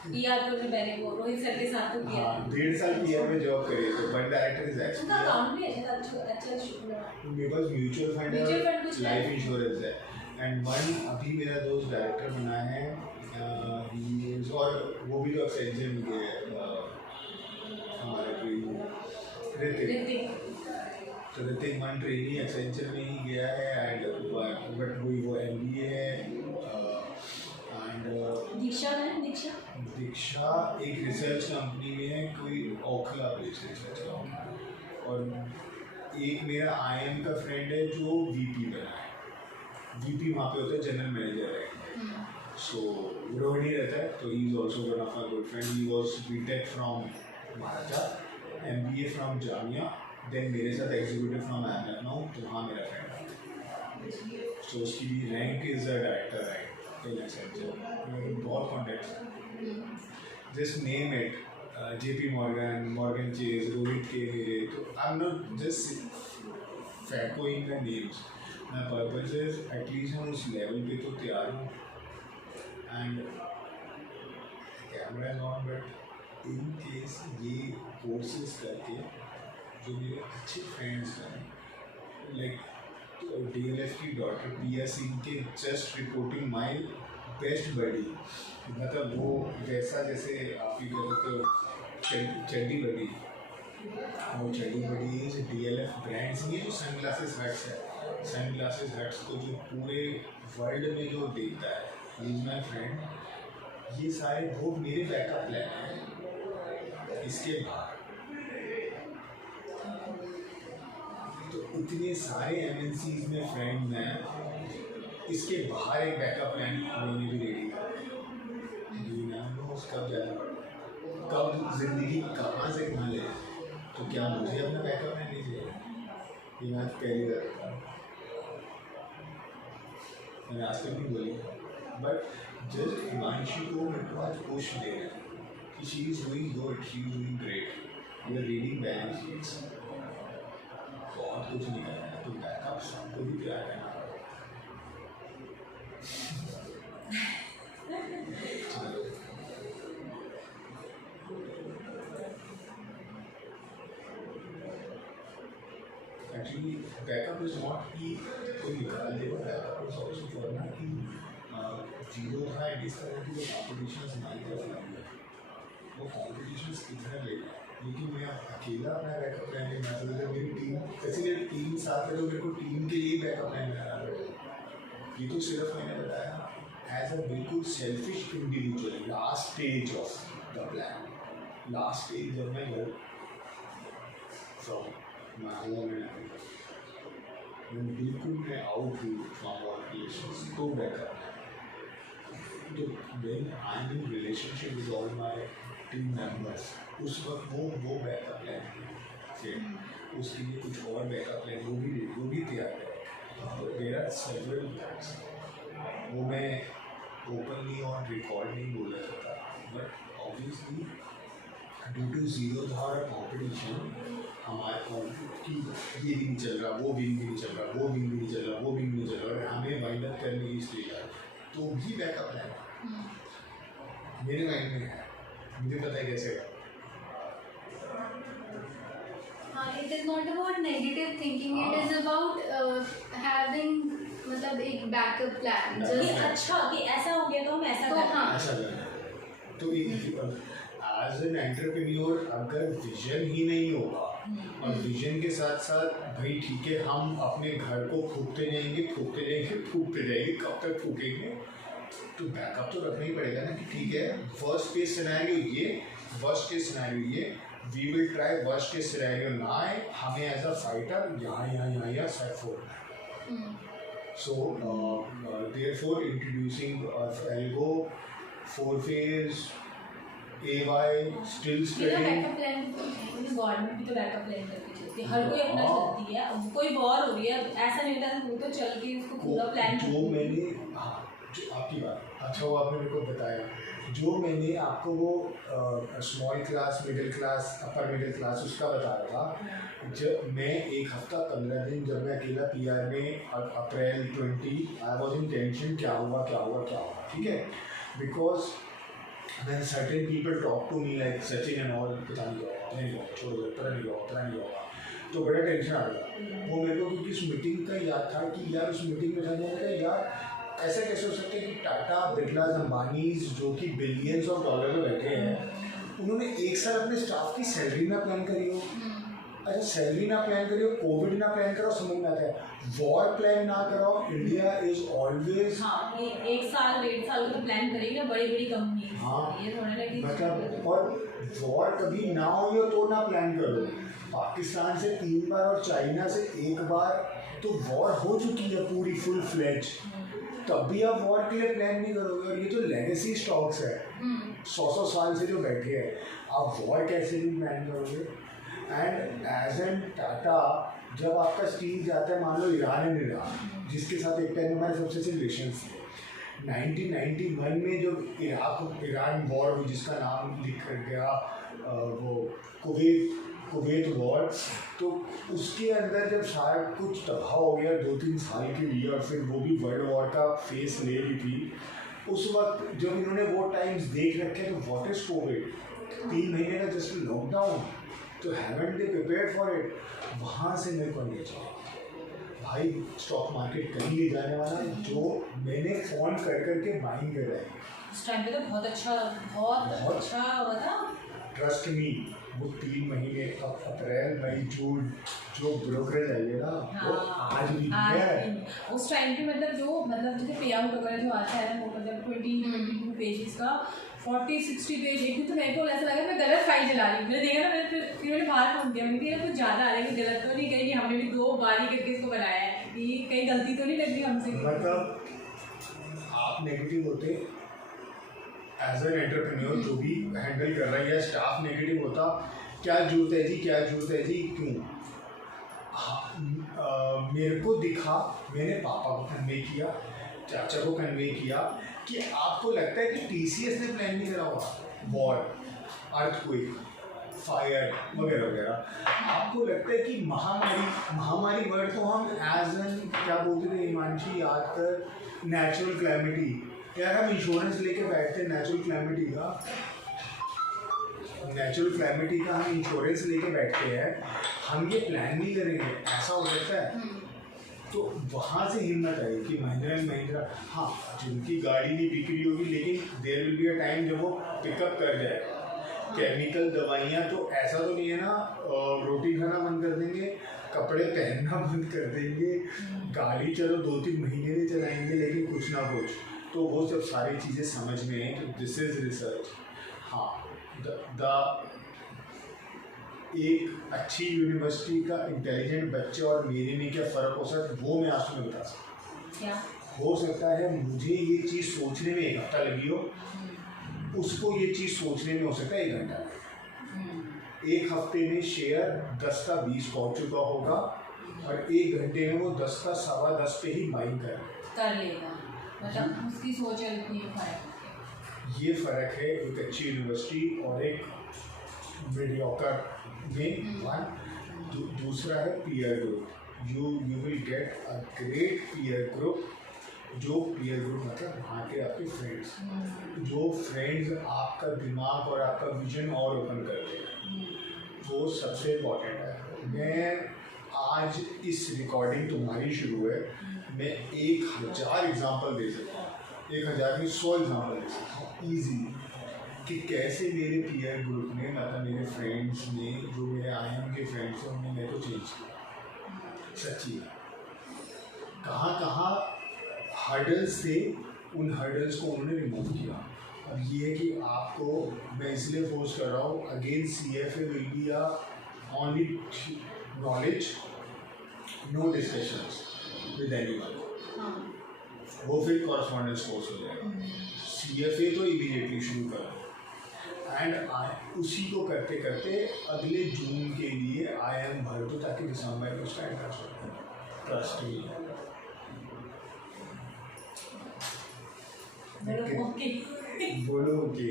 PR तो उसने पहले वो रोहित सर के साथ तो किया। हाँ 1.5 साल PR में जॉब करी तो बट डायरेक्टर इज उसका ex-PR। अकाउंट भी अच्छा शुक्ला। मेरे पास म्यूचुअल फंड कुछ है, लाइफ इंश्योरेंस है एंड वन अभी मेरा दोस्त डायरेक्टर बना है और वो भी तो एक्सेंचर में गया है हमारे ऋतिक। तो ऋतिक 1 ट्रेनी एक्सेंचर में ही गया है एंड बट वो MBA है एंड दीक्षा एक रिसर्च कंपनी में है, कोई ओखला बेस्ड रिसर्च कंपनी। और एक मेरा IM का फ्रेंड है जो VP बना है। VP वहाँ पे होता है, जनरल मैनेजर है। सो रोहिणी रहता है तो he is also one of my good friend. He was BTech from Maharaja, MBA from Jamia, then मेरे साथ एग्जीक्यूटिव फ्रॉम लखनऊ, तो वहाँ मेरा फ्रेंड है। सो उसकी भी rank is a director right in Accenture. बहुत contact just name it, JP Morgan Chase, Rohit के मेरे, तो I am not just faking the names. My purpose is at least हम उस लेवल पे तो तैयार हूँ and camera not, but in case ये कोर्सेज करके जो मेरे अच्छे फ्रेंड्स हैं लाइक DLF की डॉटर पिया सिंह के just reporting my best buddy, मतलब वो वैसा जैसे आप ही कह सकते हो चड्डी बडी, वो चड्डी बडी इज DLF ब्रांड्स ये जो सनग्लासेस हट्स है, सनग्लासेस हट्स को जो पूरे वर्ल्ड में जो देखता है इज माई फ्रेंड, ये सारे वो मेरे बैकअप प्लान हैं इसके बाहर। तो इतने सारे MNCs में फ्रेंड हैं, इसके बाहर एक बैकअप प्लान मैंने भी रेडी कर कब जाना पड़ता, कब जिंदगी कहाँ से कहाँ ले, तो क्या मुझे अपना बैकअप प्लान नहीं चाहिए? ये मैं पहली करता हूँ, मैंने आज तक नहीं बोली, बट जस्ट हिमांशी को मेरे को आज पुश दे रहे हैं कि she is doing good, she is doing great, you are reading balance sheets, बहुत कुछ नहीं करना है, तो बैकअप सबको भी प्यार करना एक्चुअली बैकअप इज नॉट कि कोई निकाल देगा, बैकअप इज ऑल्सो करना कि जीरो था एट इसका कि वो कॉम्पिटिशन्स हमारी तरफ नहीं है, वो कॉम्पिटिशन्स किधर ले गए, लेकिन मैं अकेला अपना बैकअप प्लान नहीं बना सकता, मेरी टीम ऐसे मेरी टीम साथ है तो मेरे को टीम के लिए बैकअप प्लान बनाना पड़ेगा। ये तो सिर्फ मैंने बताया एज अ बिल्कुल selfish individual, last stage of the plan, last stage जब मैं घर फ्रॉम बिल्कुल मैं आउट हूँ फ्रॉम ऑल रिलेशंस, तो बैकअप तो when I am in relationship with all my team members, उस वक्त वो बैकअप प्लान से उसके लिए कुछ और बैकअप प्लान वो भी तैयार है। देयर आर सेवरल प्लान्स, वो मैं ओपनली ऑन रिकॉर्ड नहीं बोल सकता, but obviously due to zero था कॉम्पिटिशन हमारे कि ये भी नहीं चल रहा, वो भी नहीं चल रहा, वो भी नहीं चल रहा, वो भी नहीं चल रहा, हमें वाइंड अप करने की स्टेज है, तो भी बैकअप प्लान मेरे माइंड में है, मुझे पता है कैसे है। It is not about negative thinking, it is about having मतलब एक बैकअप प्लान, कि अच्छा कि ऐसा हो गया तो हम ऐसा तो हाँ ऐसा करना, तो एज एन एंटरप्रेन्योर अगर विजन ही नहीं होगा और विजन के साथ साथ भाई ठीक है हम अपने घर को फूकते जाएंगे, कब तक फूकेंगे, तो बैकअप तो रखना ही पड़ेगा ना कि ठीक है वर्स्ट केस सिनेरियो ये, वर्स्ट केस सिनेरियो ये, we will try worst case scenario ना आए, हमें एज अ फाइटर यहाँ सेट फोड़ना है। So, therefore, introducing Algo, 4-phase, AY, still spreading. Backup plan government भी तो बैकअप प्लान करके चलती है, हर कोई अपना चलती है, अब कोई वॉर हो रही है, ऐसा नहीं होता वो तो चल के उसको पूरा प्लान जो मैंने हाँ जो आपकी बात अच्छा वो आपने मेरे को बताया, जो मैंने आपको वो small class, middle class, upper middle class उसका बता रहा था, जब मैं एक हफ्ता 15 दिन जब मैं अकेला PR में अप्रैल 20 आई वॉज इन टेंशन क्या हुआ, ठीक है, because when certain people talk to me like Sachin and all, पता नहीं होगा, छोड़ो पता नहीं होगा, तो बड़ा टेंशन आ गया वो मेरे को, क्योंकि उस मीटिंग का याद था कि यार उस मीटिंग में जाने का यार ऐसा कैसे हो सकता है कि टाटा, बिरला, अंबानीज जो कि बिलियंस ऑफ डॉलर में बैठे हैं, उन्होंने एक साल अपने स्टाफ की सैलरी ना प्लान करी हो, अच्छा सैलरी ना प्लान करियो, कोविड ना प्लान करो, समझ में आता है, वॉर प्लान ना करो, इंडिया इज ऑलवेज हाँ एक साल 1.5 साल तो प्लान करेगी ना बड़ी कंपनी, हाँ ये थोड़ा लगी मतलब, और वॉर कभी ना हो तो ना प्लान करो, पाकिस्तान से 3 बार और चाइना से 1 बार तो वॉर हो चुकी है पूरी फुल फ्लेज, तब भी आप वॉर के लिए प्लान नहीं करोगे, और ये जो लेगेसी स्टॉक्स है 100 साल से जो बैठे हैं, आप वॉर कैसे भी प्लान करोगे। एंड एज एन टाटा जब आपका स्टील जाता है, मान लो ईरान जिसके साथ एक टाइम हमारे सबसे अच्छे रिलेशन थे, 1991 में जो ईरान वॉर हुई जिसका नाम लिख कर गया वो कुवैत वॉर, तो उसके अंदर जब सारा कुछ तबाह हो गया 2-3 साल के लिए, और फिर वो भी वर्ल्ड वॉर का फेस ले ली थी, उस वक्त जब इन्होंने वो टाइम्स देख रखे तो व्हाट इज कोविड, 3 महीने का जस्ट लॉकडाउन, तो haven't they prepared for it, वहाँ से मेरे को नहीं चाहिए, भाई स्टॉक मार्केट कहीं नहीं जाने वाला, जो मैंने फ़ोन कर करके बाइंग करा है उस टाइम पे तो बहुत अच्छा हुआ था। ट्रस्ट मी, वो 3 महीने अब अप्रैल मई जून जो ब्रोकरेज आई है ना, वो आज भी है। उस टाइम पे मतलब जैसे पे आउट वगैरह जो आता है वो मतलब 22 पेजेस का 40-60 पेज। एक दिन तो मेरे को ऐसा लगा मैं गलत फाइल चला रही हूँ। मैंने देखा ना, फिर मैंने बाहर फोन किया, मैंने कहा कुछ ज़्यादा आ रहा है, गलत तो नहीं कहीं हमने भी 2 बार ही करके इसको बनाया है, कि कहीं गलती तो नहीं लग रही हमसे। मतलब आप नेगेटिव होते एज एन एंटरप्रेन्योर, जो भी हैंडल कर रहा है, या स्टाफ नेगेटिव होता, क्या जरूरत है जी, क्या जरूरत है जी, क्यों? मेरे को दिखा, मैंने पापा को कन्वे किया, चाचा को कन्वे किया कि आपको लगता है कि TCS ने प्लान नहीं करा हुआ, वॉर, अर्थक्वेक, फायर वगैरह वगैरह। आपको लगता है कि महामारी वर्ड तो हम एज एन क्या बोलते थे हिमांशी याद कर, नेचुरल क्लैमिटी, यार हम इंश्योरेंस लेके बैठते हैं नेचुरल क्लैमिटी का हम इंश्योरेंस लेके बैठते हैं, हम ये प्लान नहीं करेंगे, ऐसा हो सकता है। तो वहाँ से हिम्मत आई कि महिंद्रा एंड महिंद्रा, हाँ जिनकी गाड़ी नहीं बिक रही होगी, लेकिन there will be a time जब वो पिकअप कर जाए। केमिकल दवाइयाँ तो ऐसा तो नहीं है ना, रोटी खाना बंद कर देंगे, कपड़े पहनना बंद कर देंगे, गाड़ी चलो 2-3 महीने में चलाएंगे, लेकिन कुछ ना कुछ तो वो सब सारी चीज़ें समझ में हैं कि दिस इज़ रिसर्च। हाँ, एक अच्छी यूनिवर्सिटी का इंटेलिजेंट बच्चे और मेरे में क्या फ़र्क हो सकता है, वो मैं आज तुम्हें बता सकता। क्या हो सकता है मुझे ये चीज़ सोचने में 1 हफ्ता लगी हो, उसको ये चीज़ सोचने में हो सकता है 1 घंटा। 1 हफ्ते में शेयर 10 का 20 पहुँच चुका होगा, और 1 घंटे में वो 10 का 10.25 पे ही बाइंग कर लेगा। मतलब उसकी सोच है, इतनी फ़र्क। ये फ़र्क है एक अच्छी यूनिवर्सिटी और एक मीडियोकर में। दूसरा है peer group. You will get a great peer group. जो पीयर ग्रुप मतलब वहाँ के आपके फ्रेंड्स, जो फ्रेंड्स आपका दिमाग और आपका विजन और ओपन करते हैं, वो सबसे इम्पोर्टेंट है। मैं आज इस रिकॉर्डिंग तुम्हारी शुरू है, मैं 1000 एग्जाम्पल दे सकता हूँ, 1000 में 100 एग्जाम्पल दे सकता हूँ ईजीली, कि कैसे मेरे पीयर ग्रुप ने, मतलब मेरे फ्रेंड्स ने, जो मेरे IIM के फ्रेंड्स हैं, उन्होंने मेरे को चेंज किया। सच्ची कहाँ हर्डल्स थे, उन हर्डल्स को उन्होंने रिमूव किया। अब ये है कि आपको मैं इसलिए फोर्स कर रहा हूँ, again CFA will be a only knowledge, no discussions with anyone. वो फिर कॉरस्पॉन्डेंस कोर्स हो जाएगा। CFA तो इमीडिएटली शुरू करो, एंड उसी को करते करते अगले जून के लिए IIM भर दो, ताकि दिसंबर में स्टार्ट कर सकते हैं। Trust me. बोलो ओके।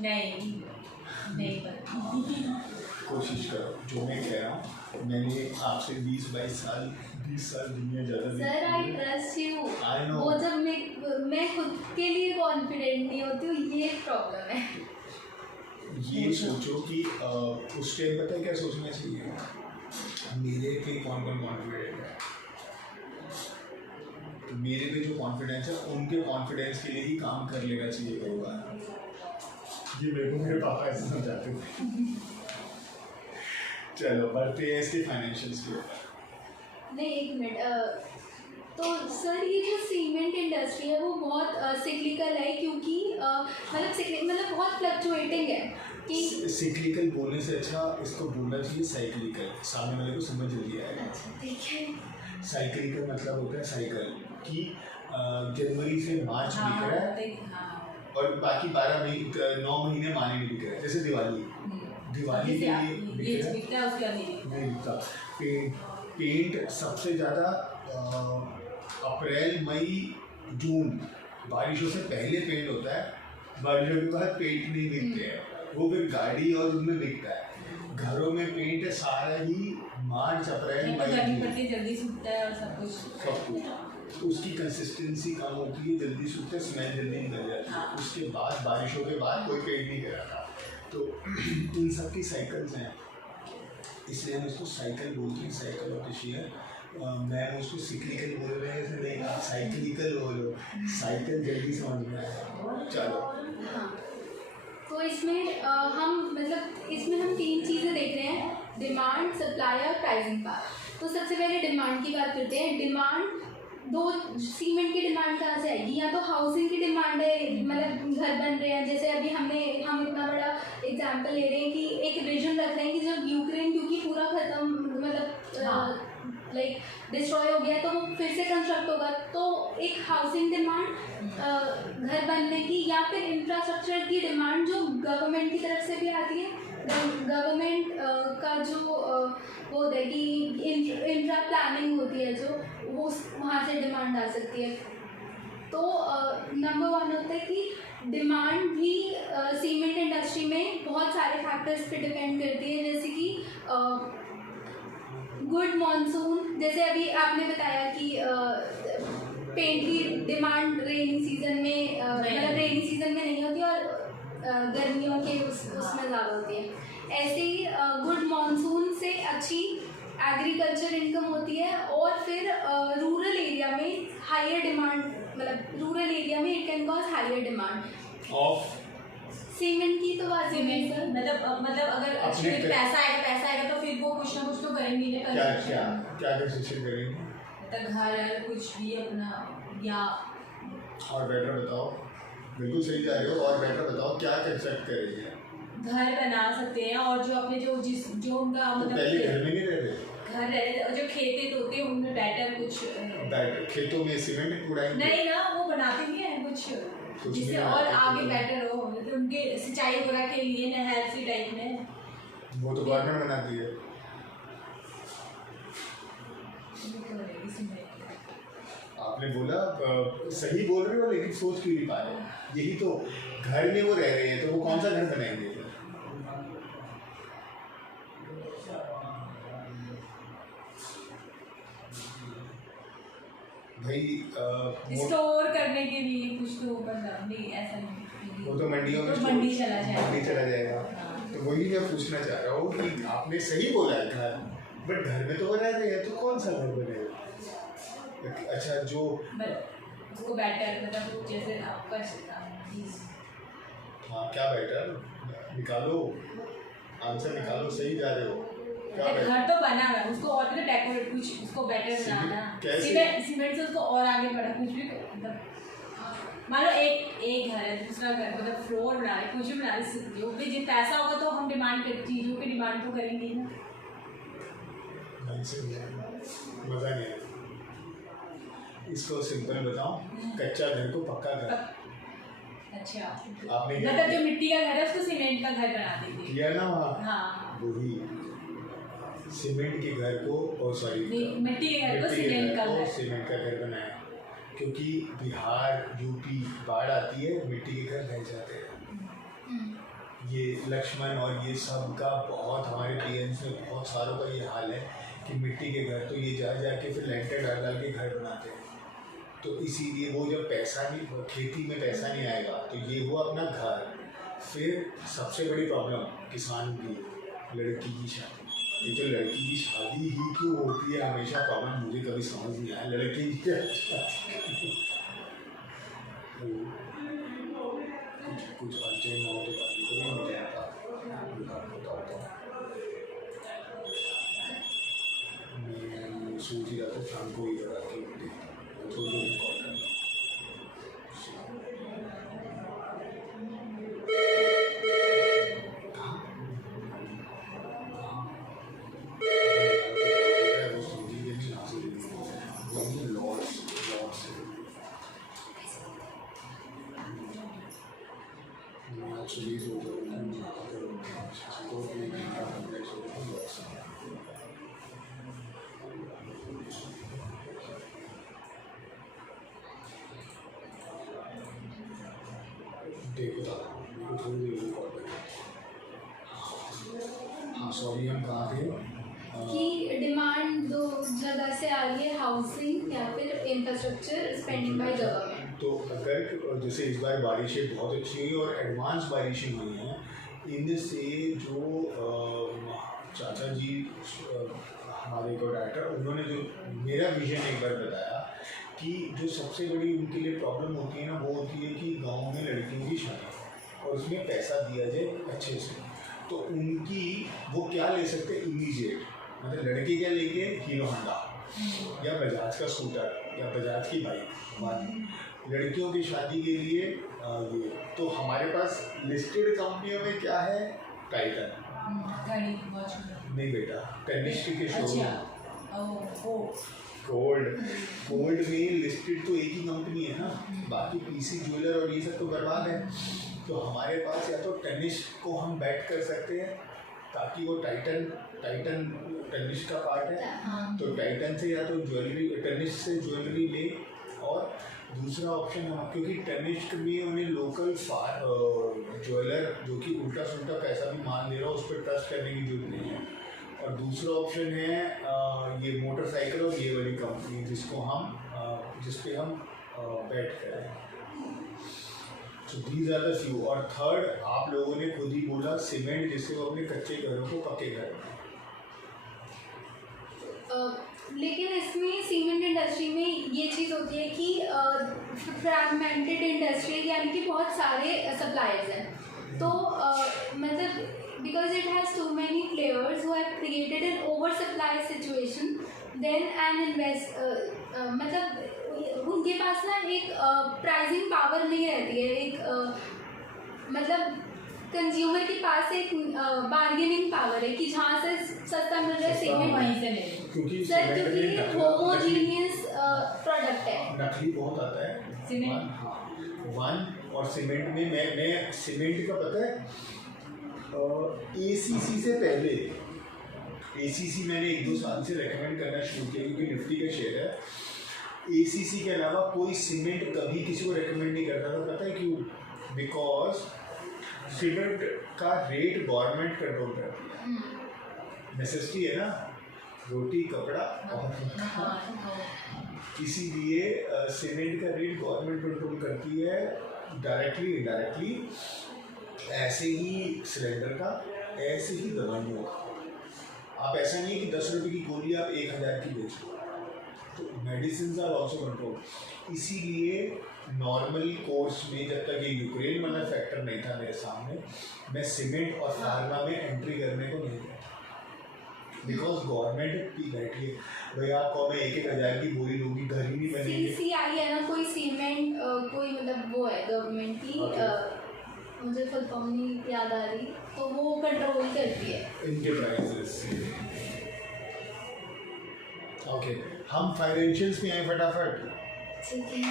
नहीं कोशिश करो, जो मैं कह रहा हूँ, मैंने आपसे 20 साल दुनिया ज़्यादा sir I trust you. I know। वो जब मैं खुद के लिए कॉन्फिडेंट नहीं होती हूँ, ये प्रॉब्लम है। ये सोचो कि उस टाइम पता है क्या सोचना चाहिए, मेरे पे कौन कॉन्फिडेंट है, तो मेरे पे जो कॉन्फिडेंस है, उनके कॉन्फिडेंस के लिए ही काम कर लेना चाहिए कई बार। ये मेरे को मेरे पापा ऐसे समझाते थे। चलो बढ़ते हैं इसके फाइनेंशियल्स के ऊपर। नहीं, 1 मिनट। तो सर ये जो सीमेंट इंडस्ट्री है वो बहुत सिक्लिकल है, क्योंकि मतलब बहुत फ्लक्चुएटिंग है कि सिक्लिकल बोलने से अच्छा इसको बोलना चाहिए साइक्लिकल, सामने वाले को समझ जल्दी आएगा। अच्छा ठीक है। साइक्लिकल मतलब होता है साइकिल कि जनवरी से मार्च बिक रहा है, और बाकी 9 महीने माने नहीं बिक रहा है। जैसे दिवाली के लिए नहीं बिकता। पेंट सबसे ज़्यादा अप्रैल मई जून, बारिशों से पहले पेंट होता है, बारिशों के बाद पेंट नहीं बिकते हैं, वो फिर गाड़ी और उनमें बिकता है। घरों में पेंट सारा ही मार्च अप्रैल मई जल्दी सूखता है और सब कुछ। उसकी कंसिस्टेंसी कम होती है, जल्दी सूखता है, स्मेल जल्दी निकल जाती है। उसके बाद बारिशों के बाद कोई पेंट नहीं कराता। तो इन सब की साइकिल्स हैं इसलिए हम इसको साइकिल बोलते हैं, साइकिल ऑफ द शेयर। मैं उसको सिक्लिकल बोल रहे हैं, इसलिए नहीं आप साइक्लिकल बोलो, साइकिल जल्दी समझ में आया। चलो हाँ, तो इसमें हम मतलब इसमें हम 3 चीज़ें देख रहे हैं, डिमांड, सप्लाई और प्राइसिंग पावर। तो सबसे पहले डिमांड की बात करते हैं। डिमांड, दो सीमेंट की डिमांड कहाँ से आएगी? या तो हाउसिंग की डिमांड है, मतलब घर बन रहे हैं, जैसे अभी हम इतना बड़ा एग्जांपल ले रहे हैं कि एक विजन रख रहे हैं कि जब यूक्रेन क्योंकि पूरा खत्म मतलब लाइक डिस्ट्रॉय हो गया तो वो फिर से कंस्ट्रक्ट होगा, तो एक हाउसिंग डिमांड घर बनने की, या फिर इंफ्रास्ट्रक्चर की डिमांड जो गवर्नमेंट की तरफ से भी आती है। गवर्नमेंट का जो वो होता है कि इंफ्रा प्लानिंग होती है जो वो वहाँ से डिमांड आ सकती है। तो नंबर 1 होता है कि डिमांड भी सीमेंट इंडस्ट्री में बहुत सारे फैक्टर्स पे डिपेंड करती है, जैसे कि गुड मॉनसून, जैसे अभी आपने बताया कि पेंट की डिमांड रेनी सीजन में मतलब रेनी सीजन में नहीं होती और गर्मियों के उसमें ज़्यादा होती है। ऐसे ही गुड मॉनसून से अच्छी एग्रीकल्चर इनकम होती है, और फिर रूरल एरिया में हायर डिमांड, मतलब रूरल एरिया में it can cause higher demand of cement की। तो बात सीमेंट मतलब अगर अच्छी पैसा आएगा तो फिर वो कुछ ना कुछ तो करेंगे ना। क्या कंस्ट्रक्शन करेंगे? मतलब घर कुछ भी अपना, या और बेटर बताओ, बिल्कुल सही जा रहे हो, और बेटर बताओ क्या कंस्ट्रक्ट करेंगे? घर बना सकते हैं, और जो अपने जो उनका तो मतलब पहले घर में नहीं रहते, घर रहते, और जो खेते होते हैं उनमें बैटर कुछ खेतों में सीमेंट कूड़ा नहीं ना, वो बनाते भी हैं कुछ जिससे और आगे बेटर हो, मतलब उनके सिंचाई वगैरह के लिए नहर सी टाइप में। वो तो गवर्नमेंट बनाती है। आपने बोला सही बोल रहे हो, लेकिन सोच क्यों नहीं पा रहे? यही तो, घर में वो रह रहे हैं तो वो कौन सा घर बनाएंगे? भाई स्टोर करने के लिए कुछ तो बंदा नहीं, ऐसा नहीं, वो तो मंडियों में मंडी चला जाएगा। तो वही मैं पूछना चाह रहा हूँ कि आपने सही बोला है घर, बट घर में तो वो रह रहे हैं, तो कौन सा घर बनेगा? अच्छा, जो उसको बैटर मतलब जैसे आपका हाँ, क्या बेटर निकालो, आंसर निकालो, सही जा रहे हो। घर तो बना हुआ है, उसको और भी डेकोरेट कुछ उसको बेटर बनाना, सीमेंट से उसको और आगे बढ़ा कुछ भी, मतलब मान लो एक घर है, दूसरा घर मतलब फ्लोर बना रहे, कुछ भी बना रहे, जो भी जितना पैसा होगा तो हम डिमांड कर चीज़ों की डिमांड तो करेंगे ना। मज़ा नहीं आया। इसको सिंपल बताओ, कच्चा घर को पक्का घर। अच्छा, आपने मतलब जो मिट्टी का घर है उसको सीमेंट का घर बना देंगे, किया ना वहाँ? हाँ, वही सीमेंट के घर को, और सॉरी मिट्टी के घर को सीमेंट का घर बनाया, क्योंकि बिहार यूपी बाढ़ आती है, मिट्टी के घर रह जाते हैं। ये लक्ष्मण और ये सब का बहुत, हमारे पीएम्स में बहुत सारों का ये हाल है कि मिट्टी के घर, तो ये जा के फिर लेंटर डाल के घर बनाते हैं। तो इसीलिए वो जब पैसा नहीं, खेती में पैसा नहीं आएगा, तो ये हुआ अपना घर। फिर सबसे बड़ी प्रॉब्लम किसान की, लड़की की शादी। ये तो लड़की की शादी ही क्यों होती है हमेशा प्रॉब्लम, मुझे कभी समझ नहीं आया। लड़की की कुछ अर्जेंट हो तो बात कभी नहीं आता। मैं सोच ही रहा था शाम को ही लगा के थोड़ी देर कॉल करना। हाँ सॉरी, हम कहाँ थे? कि डिमांड दो जगह से आ रही है, हाउसिंग या फिर इंफ्रास्ट्रक्चर स्पेंडिंग बाय गवर्नमेंट। तो अगर जैसे इस बार बारिशें बहुत अच्छी हुई और एडवांस बारिशें हुई हैं, इनसे जो चाचा जी हमारे को डायरेक्टर, उन्होंने जो मेरा विजन एक बार बताया कि जो सबसे बड़ी उनके लिए प्रॉब्लम होती है ना, वो होती है कि गांव में लड़कियों की शादी और उसमें पैसा दिया जाए अच्छे से। तो उनकी वो क्या ले सकते हैं इमीडिएट, मतलब लड़के क्या लेंगे, हीरो होंडा या बजाज का स्कूटर या बजाज की बाइक। लड़कियों की शादी के लिए ये तो हमारे पास लिस्टेड कंपनियों में क्या है, टाइटन नहीं बेटा, टेनिस्ट के शोरूम, गोल्ड में लिस्टेड तो एक ही कंपनी है ना, बाकी पीसी ज्वेलर और ये सब तो बर्बाद है। तो हमारे पास या तो टेनिस को हम बैट कर सकते हैं ताकि वो टाइटन टेनिस का पार्ट है, तो टाइटन से या तो ज्वेलरी, टेनिस से ज्वेलरी ले, और दूसरा ऑप्शन हम, क्योंकि टेनिस में उन्हें लोकल ज्वेलर जो कि उल्टा सुल्टा पैसा भी मान ले रहा हो, उस पर ट्रस्ट करने की जरूरत नहीं है। और दूसरा ऑप्शन है ये मोटरसाइकिल और ये वाली कंपनी जिस पे हम बैट करें। So these are the few. और थर्ड, आप लोगों ने खुद ही बोला सीमेंट, जिससे वो अपने कच्चे घरों को पक्के कर। लेकिन इसमें सीमेंट इंडस्ट्री में ये चीज़ होती है कि फ्रैगमेंटेड इंडस्ट्री, यानी कि बहुत सारे सप्लायर्स हैं। तो मतलब because it has too many players who have created an oversupply situation, then मतलब उनके पास ना एक प्राइसिंग पावर नहीं रहती है, एक मतलब कंज्यूमर के पास एक बार्गेनिंग पावर है कि जहाँ से सस्ता मिल रहा है सीमेंट वहीं से ले लो सर, क्योंकि ये होमोजीनियस प्रोडक्ट है। नकली बहुत आता है सीमेंट। और सीमेंट में मैं सीमेंट का पता है, ACC से पहले, ACC मैंने 1-2 साल से रेकमेंड करना शुरू किया क्योंकि निफ्टी का शेयर है। ACC के अलावा कोई सीमेंट कभी किसी को रेकमेंड नहीं करता था, पता है क्यों? बिकॉज सीमेंट का रेट गवर्नमेंट कंट्रोल करती है, नेसेसिटी है ना, रोटी कपड़ा और इसीलिए सीमेंट का रेट गवर्नमेंट कंट्रोल करती है, डायरेक्टली इनडायरेक्टली। ऐसे ही सिलेंडर का, ऐसे ही दवाइयों का। आप ऐसा नहीं है कि 10 रुपये की गोली आप 1000 की बेच लो, तो मेडिसिन आर ऑल्सो कंट्रोल। इसीलिए नॉर्मल कोर्स में जब तक ये यूक्रेन वाला फैक्टर नहीं था मेरे सामने, मैं सीमेंट और फार्मा में एंट्री करने को नहीं गया, बिकॉज गवर्नमेंट की बैठी है भाई, आप कौन है 1,000 की बोरी लोगी, घर ही नहीं बनेगी। CCI है ना कोई सीमेंट, कोई मतलब वो है गवर्नमेंट की, मुझे फुल फॉर्म नहीं याद आ रही, तो वो कंट्रोल करती है इनके प्राइसेस। ओके, हम फाइनेंशियल्स में आए फटाफट। ठीक है।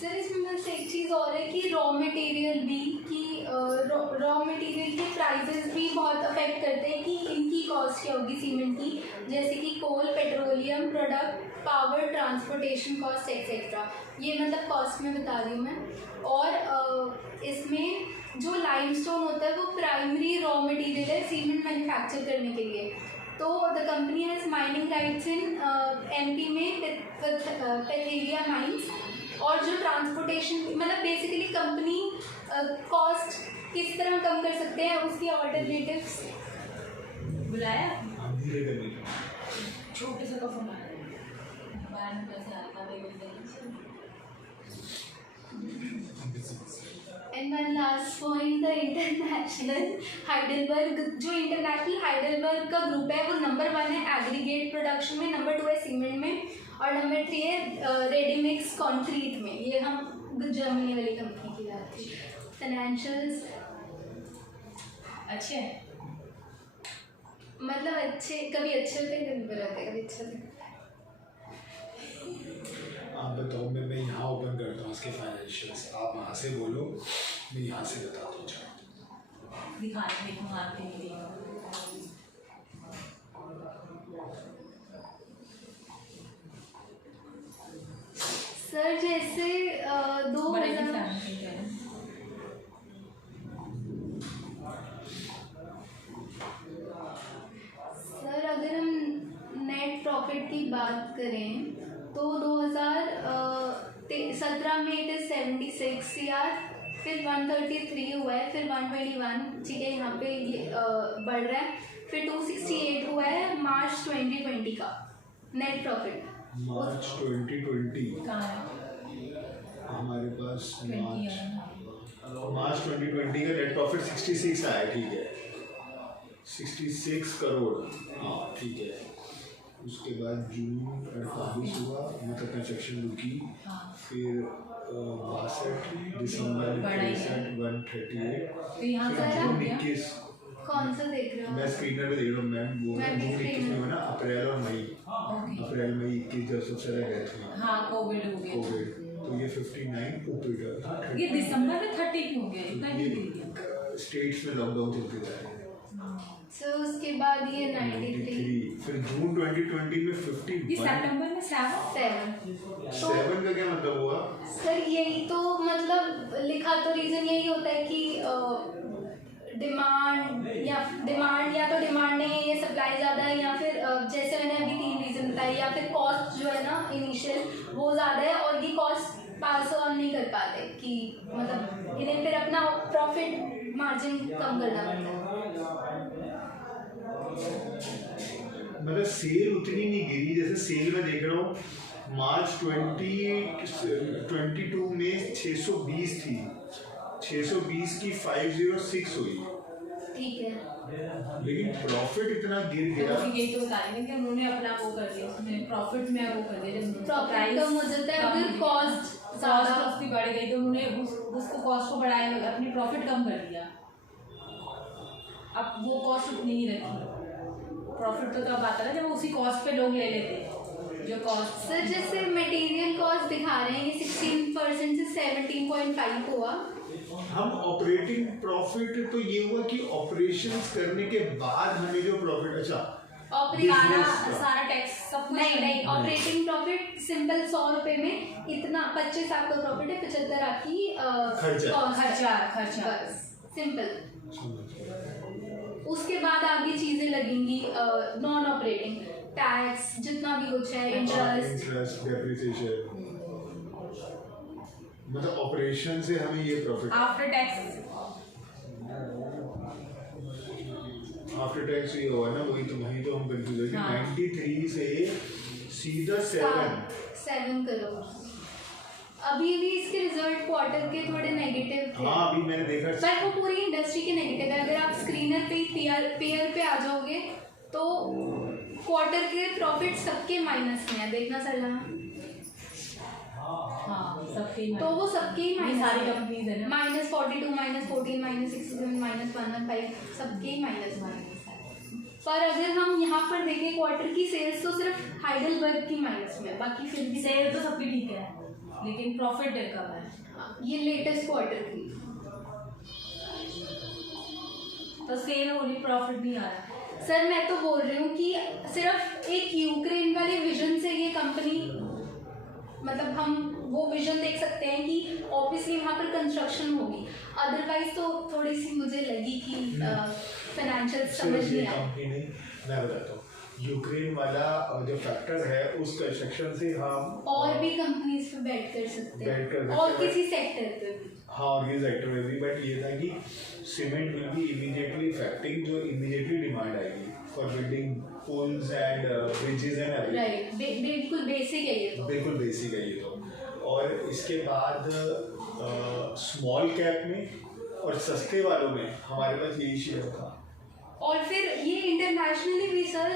सर इसमें बस एक चीज़ और है कि रॉ मटेरियल भी, कि रॉ मटेरियल के प्राइसेस भी बहुत अफेक्ट करते हैं कि इनकी कॉस्ट क्या होगी सीमेंट की, जैसे कि coal, petroleum product, power, transportation cost etcetera. ये मतलब कॉस्ट में बता रही हूँ मैं। और इसमें जो लाइमस्टोन होता है वो प्राइमरी रॉ मटेरियल है सीमेंट मैन्युफैक्चर करने के लिए। तो the company has mining rights in MP में पेथेरिया माइंस। और जो ट्रांसपोर्टेशन, मतलब बेसिकली कंपनी कॉस्ट किस तरह कम कर सकते हैं उसकी ऑल्टरनेटिव्स। बुलाया छोटे से का phone And one last point, the international Heidelberg, जो इंटरनेशनल हाइडेलबर्ग का ग्रुप है वो नंबर 1 है एग्रीगेट प्रोडक्शन में, नंबर 2 है सीमेंट में, और नंबर 3 है रेडीमिक्स कंक्रीट में। ये हम जर्मनी वाली कंपनी की बात थी। फाइनेंशियल्स अच्छे हैं, मतलब अच्छे, कभी अच्छे होते हैं कभी बुरे होते हैं, कभी अच्छे होते हैं। आप बताओ, मैं यहाँ ओपन करता हूँ इसके फाइनेंशियल्स, आप वहाँ से बोलो, मैं यहाँ से बताता हूँ। दिखाने देखो मारते नहीं देखो। सर जैसे 2000 सर अगर हम नेट प्रॉफिट की बात करें तो 17 में इट इज़ 76 CR, फिर 133 हुआ है, फिर 121, ठीक है, यहाँ पे ये बढ़ रहा है, फिर 268 हुआ है मार्च 2020 का नेट प्रॉफिट। मार्च 2020 कहाँ है हमारे पास 20 मार्च 2020 का नेट प्रॉफिट 66 आया, ठीक है, 66 करोड़, हाँ ठीक है। उसके बाद जून 28 हुआ, मतलब कंस्ट्रक्शन रुकी, फिर 62, दिसंबर 63, 138, तो यहाँ फिर से जून 21। कौन सा देख रहे हो? मैं स्क्रीनर पे देख रहा हूँ मैम, वो मैं भी जून 21 में screener। हुआ ना, अप्रैल और मई, ओके अप्रैल मई 21 जब सबसे ज़्यादा गए थे हाँ कोविड हो गया कोविड, तो ये 59 ऊपर ये दिसंबर में 30 क्यों हो गया इतना क्यों गिर गया स्टेट्स में लॉकडाउन चलते जा रहे हैं। सो उसके बाद ये 93, 93, फिर जून 2020 में 51, ये सितंबर में 7 7 का क्या मतलब हुआ? सर यही तो मतलब लिखा तो रीज़न यही होता है कि डिमांड या तो डिमांड नहीं है, ये सप्लाई ज़्यादा है, या फिर जैसे मैंने अभी 3 रीज़न बताए, या फिर कॉस्ट जो है ना इनिशियल वो ज़्यादा है और ये कॉस्ट पास ऑन नहीं कर पाते, कि मतलब इन्हें फिर अपना प्रॉफिट मार्जिन कम करना पड़ता है। मतलब सेल उतनी नहीं गिरी, जैसे सेल में देख रहा हूँ मार्च 2022 में 620 थी, 620 की 506 हुई, ठीक है, लेकिन प्रॉफिट इतना गिर तो गया। यही तो बता रही है कि उन्होंने अपना वो कर दिया उसमें प्रॉफिट में वो कर दिया जब प्रॉफिट कम हो जाता है अगर कॉस्ट ज़्यादा। कॉस्ट उसकी बढ़ गई तो उन्होंने उसको कॉस्ट को बढ़ाया, अपनी प्रॉफिट कम कर दिया, अब वो कॉस्ट उतनी ही रखी, प्रॉफिट तो तब आता है जब उसी कॉस्ट पे लोग ले लेते जो कॉस्ट। सर जैसे मटेरियल कॉस्ट दिखा रहे हैं ये 16% से 17.5 हुआ। हम ऑपरेटिंग प्रॉफिट तो ये हुआ कि ऑपरेशंस करने के बाद हमें जो प्रॉफिट, अच्छा सारा टैक्स सब कुछ नहीं ऑपरेटिंग प्रॉफिट सिंपल 100 रुपए में इतना 25 आपका प्रॉफिट है, 75 आपकी खर्चा सिंपल। उसके बाद आगे चीजें लगेंगी नॉन ऑपरेटिंग टैक्स जितना भी कुछ है, इंटरेस्ट, डेप्रिसिएशन, मतलब ऑपरेशन से हमें ये प्रॉफिट आफ्टर टैक्स ये हुआ ना, वही तो हम कंफ्यूज है कि 93 से सीधा 7 करोड़। अभी भी इसके रिजल्ट क्वार्टर के थोड़े नेगेटिव थे। हाँ अभी मैंने देखा, पर वो पूरी इंडस्ट्री के नेगेटिव है। अगर आप स्क्रीनर पे पेयर पे आ जाओगे तो क्वार्टर के प्रॉफिट सबके माइनस में है, देखना सर सबके तो वो सबके ही सारी माइनस कंपनीज है ना, -42 -14 -67 -115 सबके ही माइनस है। पर अगर हम यहाँ पर देखें क्वार्टर की सेल्स तो सिर्फ हाइडलबर्ग की माइनस में है, बाकी फिर भी सेल तो सबकी ठीक है लेकिन प्रॉफिट कम है। ये लेटेस्ट क्वार्टर की तो सेल हो रही प्रॉफिट नहीं आ रहा। सर मैं तो बोल रही हूँ कि सिर्फ एक यूक्रेन वाले विजन से ये कंपनी, मतलब हम वो विजन देख सकते हैं कि ऑब्वियसली वहाँ पर कंस्ट्रक्शन होगी, अदरवाइज तो थोड़ी सी मुझे लगी कि फाइनेंशियल समझ नहीं आया। कंपनी नहीं, मैं बताता हूँ यूक्रेन वाला जो फैक्टर है उस कंस्ट्रक्शन से हम और भी कंपनीज पे बैठ कर सकते बैठ कर हैं सकते और हैं। किसी सेक्टर पे भी। हाँ और ये सेक्टर में भी, बट ये था कि cement will be immediately effecting, जो इमीडिएटली डिमांड आएगी फॉर बिल्डिंग पुल्स and bridges and everything. Right, बिल्कुल बेसिक है ये तो। बिल्कुल बेसिक है ये तो। और इसके बाद स्मॉल कैप में और सस्ते वालों में हमारे पास यही शेयर था। और फिर ये इंटरनेशनली भी सर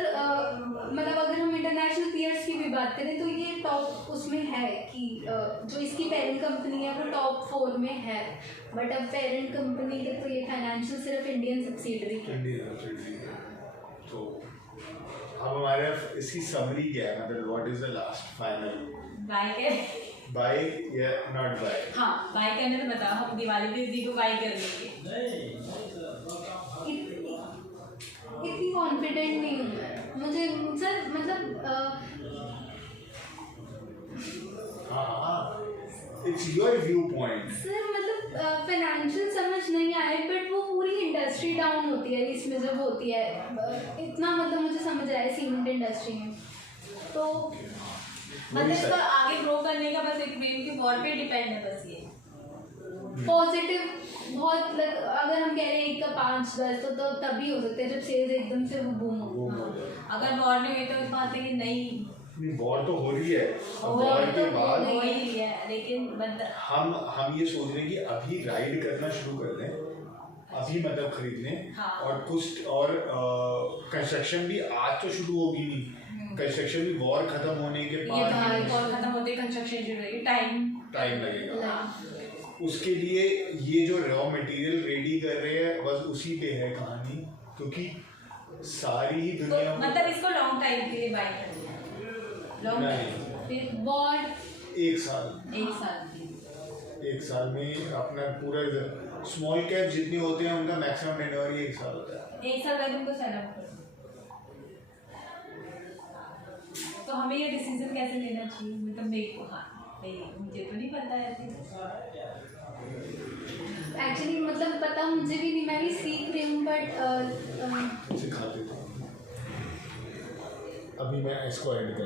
मतलब अगर हम इंटरनेशनल पीयर्स की भी बात करें तो ये टॉप उसमें है कि जो इसकी पेरेंट कंपनी है वो टॉप 4 में है, बट अब पेरेंट कंपनी के तो ये फाइनेंशियल सिर्फ इंडियन सब्सिडरी है। तो अब हमारे इसकी समरी क्या है, मतलब what is the last final buy या नॉट बाय? हाँ बाय करने तो बताओ, हम दिवाली पे इसी को बाय कर लेंगे। इतनी कॉन्फिडेंट नहीं हूँ मैं, मुझे सर मतलब it's your view point sir मतलब फाइनेंशियल समझ नहीं आए, बट वो पूरी इंडस्ट्री डाउन होती है इसमें जब होती है इतना, मतलब मुझे समझ आया सीमेंट इंडस्ट्री में तो मतलब इसको आगे ग्रो करने का बस एक ब्रेन के वॉर पे डिपेंड है बस ये। पॉजिटिव बहुत अगर हम कह रहे हैं 1 का 5-10 तो तभी हो सकता है जब सेल्स एकदम से वो बूम हो। अगर वॉर नहीं हुई तो इस बात है कि नहीं, वॉर तो हो रही है, वॉर के बाद हो ही रही है, लेकिन मतलब हम ये सोच रहे हैं कि अभी राइड करना शुरू कर दें, अभी मतलब खरीद लें। हाँ। और कुछ और कंस्ट्रक्शन भी आज तो शुरू होगी नहीं, कंस्ट्रक्शन भी वॉर खत्म होने के ये बाद वॉर खत्म होते कंस्ट्रक्शन शुरू होगी, टाइम लगेगा। उसके लिए ये जो रॉ मटेरियल रेडी कर रहे हैं बस उसी पे है कहानी, क्योंकि सारी ही तो दुनिया मतलब इसको लॉन्ग टाइम के लिए बाय करना है, लॉन्ग टाइम फिर वॉर 1 साल 1 साल में अपना पूरा स्मॉल कैप जितने होते हैं उनका मैक्सिमम टेन्योर ही 1 साल होता है। 1 साल बाद उनको सेल आउट कर। तो हमें ये डिसीजन कैसे लेना चाहिए, मतलब मेरे को मुझे तो नहीं पता है एक्चुअली मतलब पता मुझे भी नहीं, मैं भी सीख रही हूँ बट सिखाते थे। अभी मैं इसको ऐड कर